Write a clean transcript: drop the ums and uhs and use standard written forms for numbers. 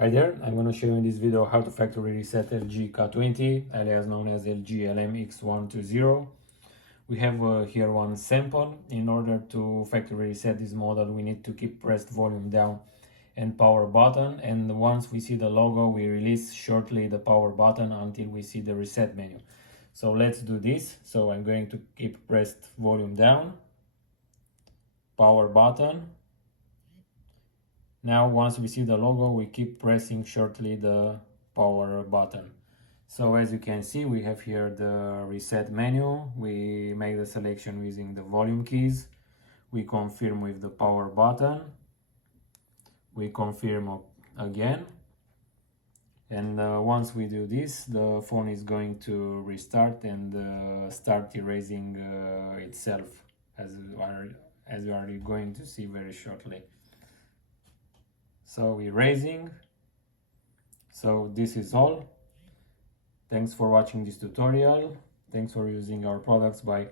Hi there, I'm going to show you in this video how to factory reset LG K20, alias known as LG LM-X120. We have here one sample. In order to factory reset this model, we need to keep pressed volume down and power button, and once we see the logo, we release shortly the power button until we see the reset menu. So let's do this. So I'm going to keep pressed volume down, power button. Now once we see the logo, we keep pressing shortly the power button. So as you can see, we have here the reset menu. We make the selection using the volume keys. We confirm with the power button. We confirm again. And once we do this, the phone is going to restart and start erasing itself, as you are going to see very shortly. So erasing. So this is all. Thanks for watching this tutorial. Thanks for using our products. Bye.